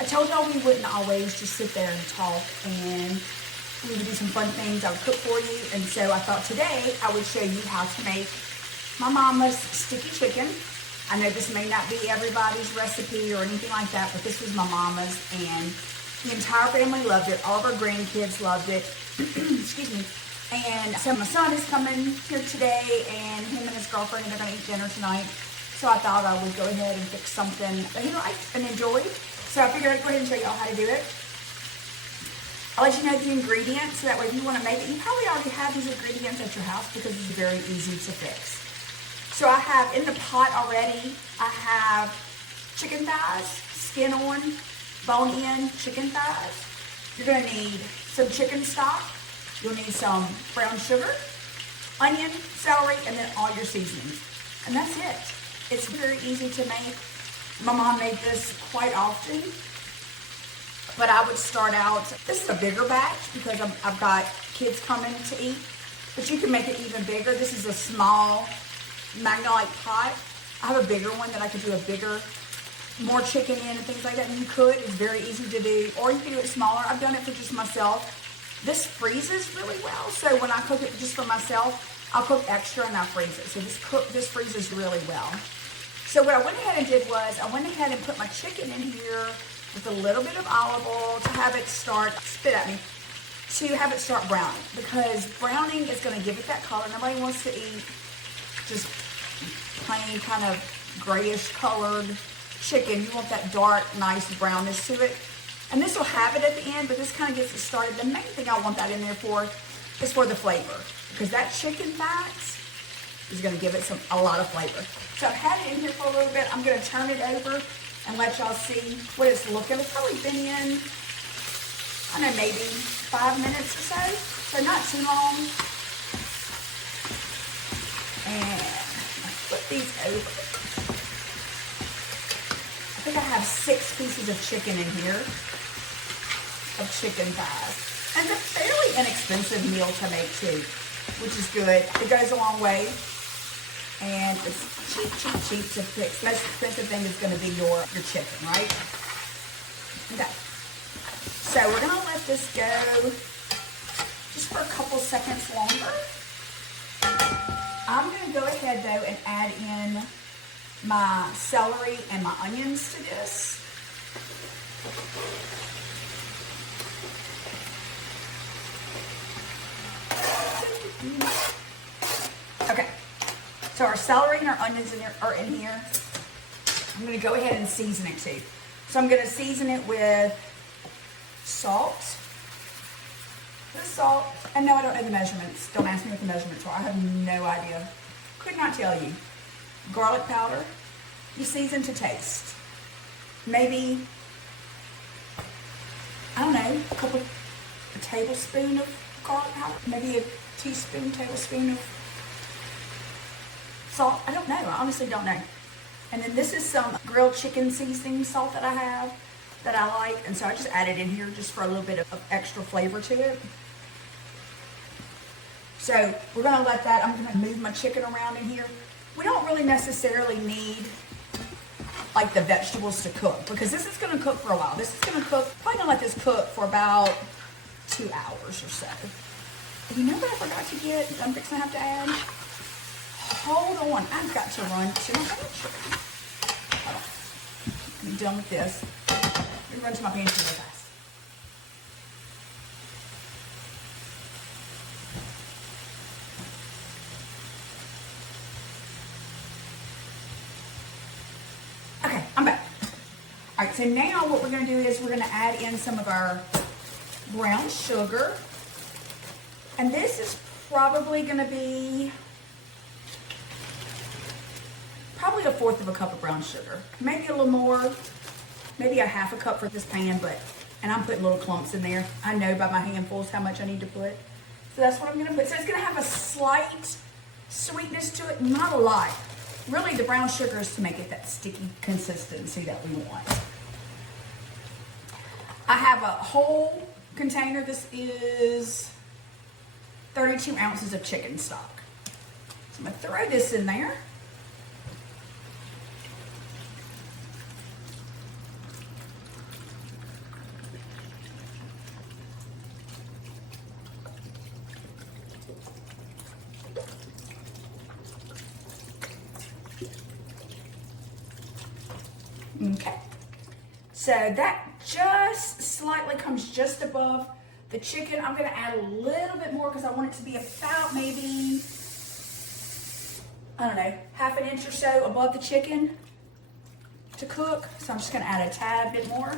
I told y'all we wouldn't always just sit there and talk, and we would do some fun things. I would cook for you, and so I thought today I would show you how to make my mama's sticky chicken. I know this may not be everybody's recipe or anything like that, but this was my mama's, and the entire family loved it. All of our grandkids loved it. Excuse me. And so my son is coming here today, and him and his girlfriend, they're going to eat dinner tonight. So I thought I would go ahead and fix something that he liked and enjoyed. So I figured I'd go ahead and show y'all how to do it. I'll let you know the ingredients, so that way if you want to make it, you probably already have these ingredients at your house because it's very easy to fix. So I have in the pot already, I have chicken thighs, skin on, bone in chicken thighs. You're going to need some chicken stock. You'll need some brown sugar, onion, celery, and then all your seasonings. And that's it. It's very easy to make. My mom made this quite often. But I would start out, this is a bigger batch because I've got kids coming to eat. But you can make it even bigger. This is a small Magnolite pot. I have a bigger one that I could do a bigger, more chicken in and things like that. And you could, it's very easy to do. Or you can do it smaller. I've done it for just myself. This freezes really well. So when I cook it just for myself, I'll cook extra and I'll freeze it. So this freezes really well. So what I went ahead and did was, I went ahead and put my chicken in here with a little bit of olive oil to have it start, spit at me, to have it start browning. Because browning is going to give it that color. Nobody wants to eat just plain kind of grayish colored chicken. You want that dark, nice brownness to it. And this will have it at the end, but this kind of gets it started. The main thing I want that in there for is for the flavor. Because that chicken fat is going to give it a lot of flavor. So I've had it in here for a little bit. I'm going to turn it over and let y'all see what it's looking. It's probably been in, I don't know, maybe 5 minutes or so. So not too long. And I flip these over. I think I have 6 pieces of chicken in here, of chicken thighs. And it's a fairly inexpensive meal to make too, which is good. It goes a long way. And it's cheap to fix. The most expensive thing is going to be your chicken, right? Okay. So we're going to let this go just for a couple seconds longer. I'm going to go ahead though and add in my celery and my onions to this. Okay. So our celery and our onions are in here. I'm going to go ahead and season it too. So I'm going to season it with salt. And no, I don't know the measurements. Don't ask me what the measurements are. I have no idea. Could not tell you. Garlic powder. You season to taste. Maybe, I don't know, a tablespoon of garlic powder. Maybe a tablespoon of salt. I don't know. I honestly don't know. And then this is some grilled chicken seasoning salt that I have that I like. And so I just add it in here just for a little bit of extra flavor to it. So we're going to let that, I'm going to move my chicken around in here. We don't really necessarily need like the vegetables to cook because this is going to cook for a while. This is going to cook, probably going to let this cook for about 2 hours or so. You know what I forgot to get? I'm fixing to have to add. Hold on, I've got to run to my pantry. Hold on. I'm done with this. Let me run to my pantry real fast. Okay, I'm back. All right, so now what we're going to do is we're going to add in some of our brown sugar. And this is probably going to be probably 1/4 cup of brown sugar. Maybe a little more, maybe a 1/2 cup for this pan, and I'm putting little clumps in there. I know by my handfuls how much I need to put. So that's what I'm going to put. So it's going to have a slight sweetness to it, not a lot. Really, the brown sugar is to make it that sticky consistency that we want. I have a whole container. This is 32 ounces of chicken stock. So I'm going to throw this in there. Okay. So that just slightly comes just above the chicken. I'm going to add a little bit more because I want it to be about maybe, I don't know, half an inch or so above the chicken to cook. So I'm just going to add a tad bit more.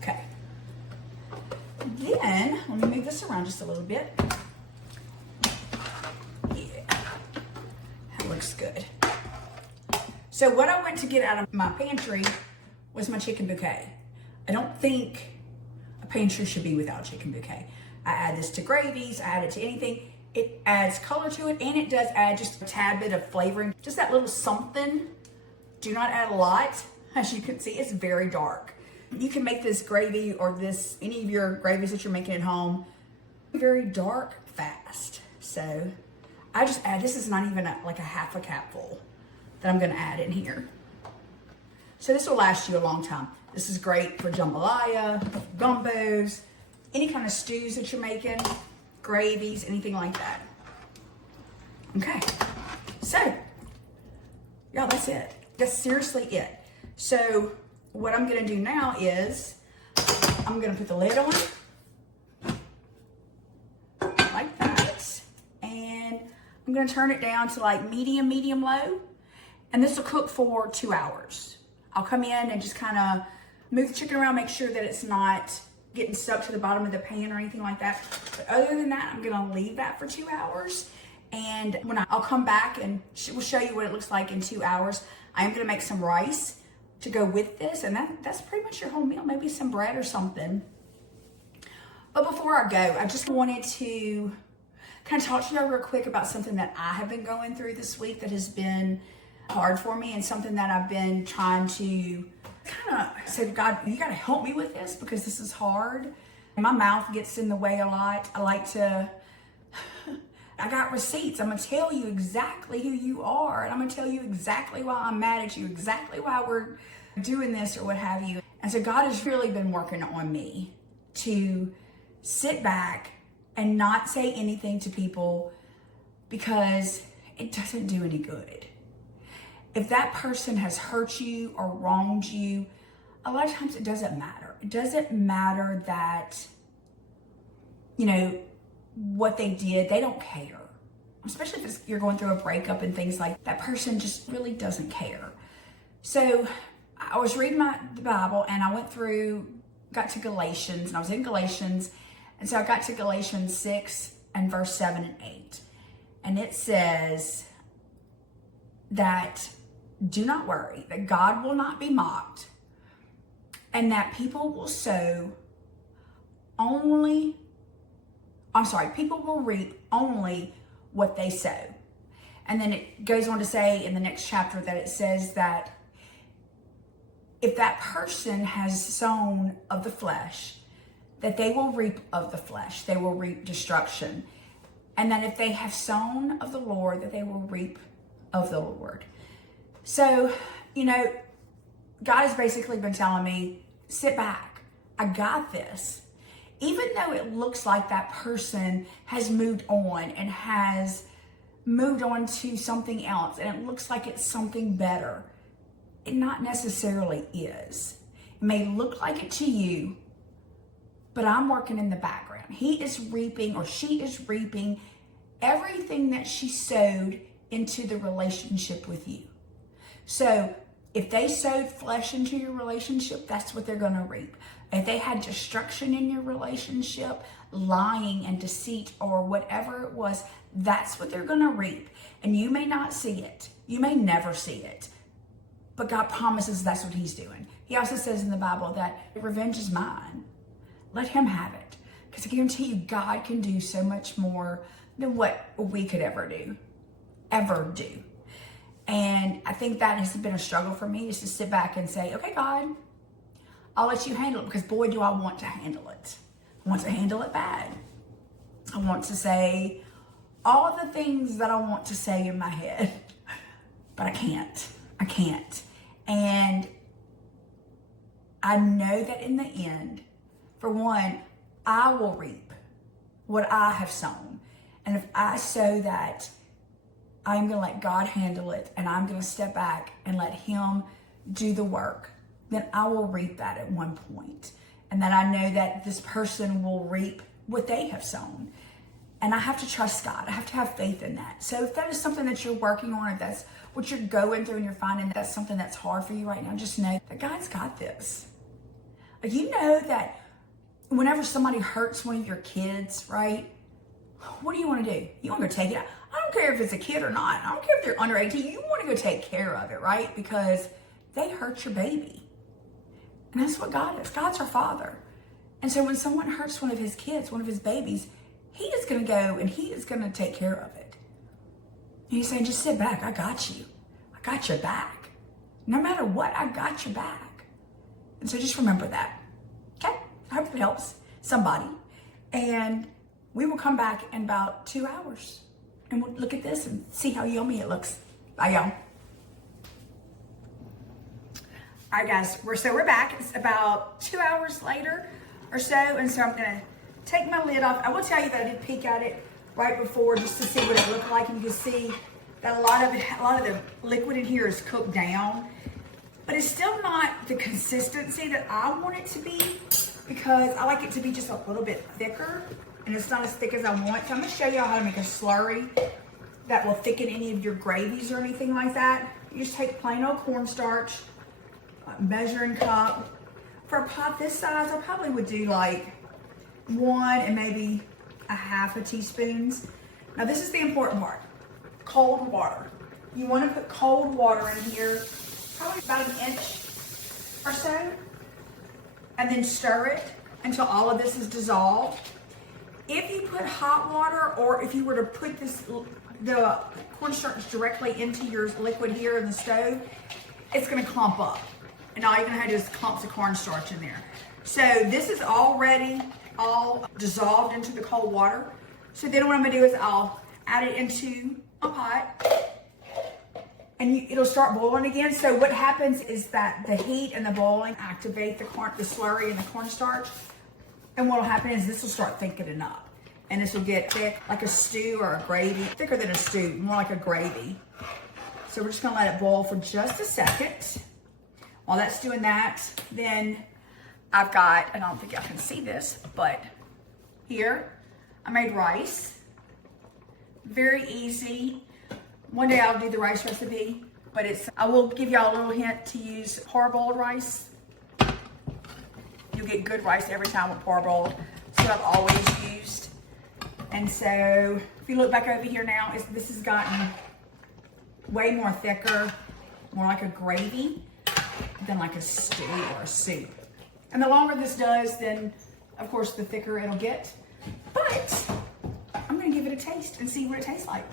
Okay. Then, let me move this around just a little bit. Yeah, that looks good. So what I went to get out of my pantry was my chicken bouquet. I don't think a pantry should be without chicken bouquet. I add this to gravies, I add it to anything. It adds color to it, and it does add just a tad bit of flavoring. Just that little something. Do not add a lot. As you can see, it's very dark. You can make this gravy or this, any of your gravies that you're making at home, very dark fast. So I just add, this is not even like a half a capful that I'm gonna add in here. So this will last you a long time. This is great for jambalaya, gumbos, any kind of stews that you're making, gravies, anything like that. Okay, so, y'all, that's it. That's seriously it. So what I'm gonna do now is, I'm gonna put the lid on, like that, and I'm gonna turn it down to like medium low, and this will cook for 2 hours. I'll come in and just kind of move the chicken around, make sure that it's not getting stuck to the bottom of the pan or anything like that. But other than that, I'm gonna leave that for 2 hours. And when I'll come back and we'll show you what it looks like in 2 hours. I am gonna make some rice to go with this, and that's pretty much your whole meal, maybe some bread or something. But before I go, I just wanted to kind of talk to you real quick about something that I have been going through this week that has been hard for me, and something that I've been trying to kind of say, God, you got to help me with this because this is hard. My mouth gets in the way a lot. I like to, I got receipts. I'm going to tell you exactly who you are, and I'm going to tell you exactly why I'm mad at you, exactly why we're doing this or what have you. And so God has really been working on me to sit back and not say anything to people because it doesn't do any good. If that person has hurt you or wronged you, a lot of times it doesn't matter. It doesn't matter that, you know, what they did, they don't care. Especially if you're going through a breakup and things like that. That person just really doesn't care. So I was reading the Bible, and I went through, got to Galatians, and I was in Galatians. And so I got to Galatians 6 and verse 7 and 8. And it says that do not worry, that God will not be mocked, and that people will people will reap only what they sow. And then it goes on to say in the next chapter that it says that if that person has sown of the flesh, that they will reap of the flesh, they will reap destruction. And that if they have sown of the Lord, that they will reap of the Lord. So, you know, God has basically been telling me, sit back, I got this. Even though it looks like that person has moved on and has moved on to something else, and it looks like it's something better, it not necessarily is. It may look like it to you, but I'm working in the background. He is reaping, or she is reaping, everything that she sowed into the relationship with you. So if they sowed flesh into your relationship, that's what they're going to reap. If they had destruction in your relationship, lying and deceit or whatever it was, that's what they're going to reap. And you may not see it. You may never see it. But God promises that's what he's doing. He also says in the Bible that revenge is mine. Let him have it. Because I guarantee you, God can do so much more than what we could ever do. And I think that has been a struggle for me, is to sit back and say, okay, God, I'll let you handle it, because boy, do I want to handle it. I want to handle it bad. I want to say all the things that I want to say in my head, but I can't. And I know that in the end, for one, I will reap what I have sown. And if I sow that I'm gonna let God handle it, and I'm gonna step back and let Him do the work, then I will reap that at one point. And then I know that this person will reap what they have sown. And I have to trust God. I have to have faith in that. So if that is something that you're working on, if that's what you're going through and you're finding that's something that's hard for you right now, just know that God's got this. Like, you know that whenever somebody hurts one of your kids, right? What do you want to do? You want to go take it out. I don't care if it's a kid or not. I don't care if they're under 18. You want to go take care of it, right? Because they hurt your baby. And that's what God is. God's our Father. And so when someone hurts one of His kids, one of His babies, He is going to go and He is going to take care of it. And He's saying, just sit back. I got you. I got your back. No matter what, I got your back. And so just remember that. Okay? I hope it helps somebody. And we will come back in about 2 hours. And we'll look at this and see how yummy it looks. Bye, y'all. All right, guys, we're back. It's about 2 hours later or so, and so I'm gonna take my lid off. I will tell you that I did peek at it right before just to see what it looked like, and you can see that a lot of the liquid in here is cooked down, but it's still not the consistency that I want it to be, because I like it to be just a little bit thicker, and it's not as thick as I want. So I'm gonna show y'all how to make a slurry that will thicken any of your gravies or anything like that. You just take plain old cornstarch, measuring cup. For a pot this size, I probably would do like 1 and maybe a half a teaspoons. Now this is the important part, cold water. You want to put cold water in here, probably about 1 inch or so, and then stir it until all of this is dissolved. If you put hot water, or if you were to put the cornstarch directly into your liquid here in the stove, it's going to clump up. And all you're going to have to do is clumps of cornstarch in there. So this is already all dissolved into the cold water. So then what I'm going to do is I'll add it into a pot, and it'll start boiling again. So what happens is that the heat and the boiling activate the slurry and the cornstarch. And what will happen is this will start thickening up. And this will get thick like a stew or a gravy. Thicker than a stew, more like a gravy. So we're just going to let it boil for just a second. While that's doing that, then I've got, and I don't think y'all can see this, but here I made rice. Very easy. One day I'll do the rice recipe, but I will give y'all a little hint to use parboiled rice. You'll get good rice every time with parboiled. So I've always used. And so if you look back over here now, this has gotten way more thicker, more like a gravy than like a stew or a soup. And the longer this does, then of course the thicker it'll get. But I'm gonna give it a taste and see what it tastes like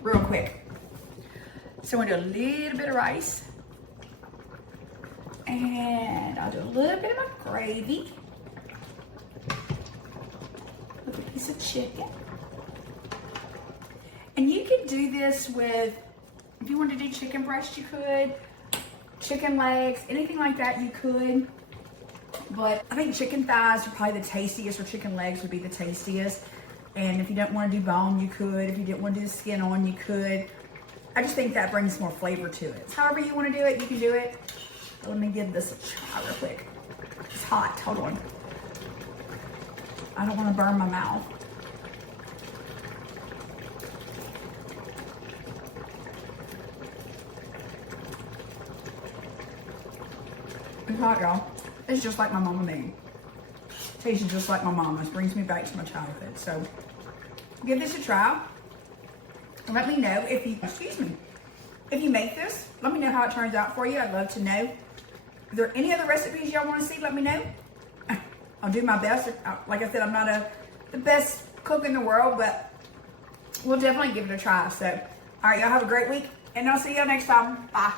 real quick. So I'm gonna do a little bit of rice, and I'll do a little bit of my gravy with a piece of chicken. And you could do this with, if you wanted to do chicken breast, you could. Chicken legs, anything like that, you could. But I think chicken thighs are probably the tastiest, or chicken legs would be the tastiest. And if you don't want to do bone, you could. If you didn't want to do the skin on, you could. I just think that brings more flavor to it. However you want to do it, you can do it. But let me give this a try real quick. It's hot, hold on. I don't want to burn my mouth. It's hot, y'all. It's just like my mama made. Tastes just like my mama's. Brings me back to my childhood. So give this a try. And let me know if you, if you make this. Let me know how it turns out for you. I'd love to know. If there are any other recipes y'all want to see, let me know. I'll do my best. Like I said, I'm not the best cook in the world, but we'll definitely give it a try. So, all right, y'all have a great week, and I'll see y'all next time. Bye.